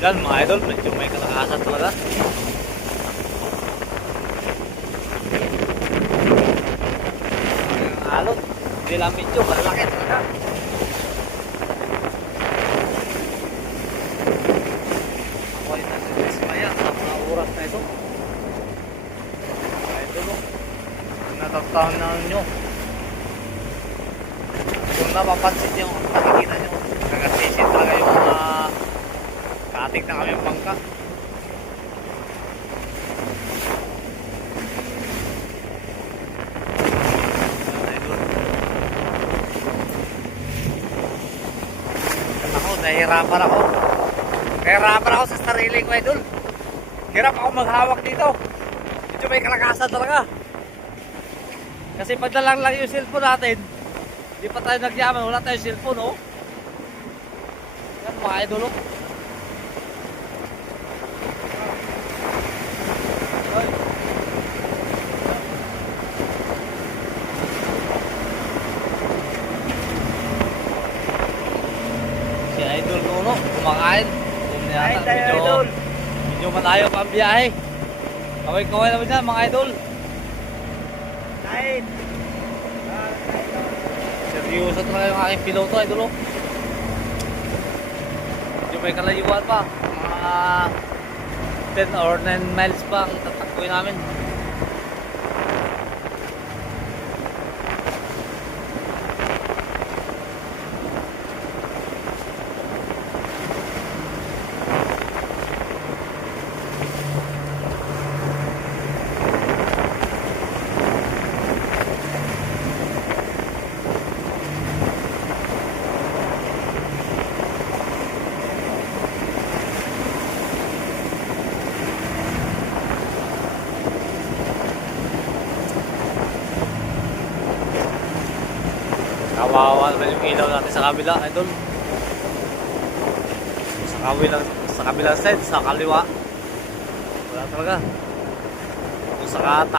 Yan mga idol, medyo may kalakasan talaga. Ang alot, hindi lang medyo malaki talaga. Ako ay nagdismaya sa mga oras na ito. Mga idol, oh. Kung natataon na nyo. Kung napapansin nyo, nakikita nyo, nagasisin talaga yung mga na kami bangka. Ako, nahihirapan ako. Nahihirapan ako sa sarili ko, idol. Hirap ako maghawak dito. Medyo may kalakasan talaga. Kasi pagdalang lang yung cellphone natin, Di pa tayo nagyaman, wala tayong cellphone, oh. Yan mga idol, oh. Ay. Si idol ko, no, kumakain. Kung Kain yata, tayo, medyo, idol. medyo malayo pa ang biyahe. Kaway-kaway naman dyan, mga idol. Kain. Seryoso talaga yung aking piloto, idol. oh. Medyo may kalayuan pa. Mga 10 or 9 miles pa ang tatakboy namin. Kawawa naman yung ilaw natin sa kabila, idol. Sa kabilang, sa kabilang side, sa kaliwa. Wala talaga. Kung sa kata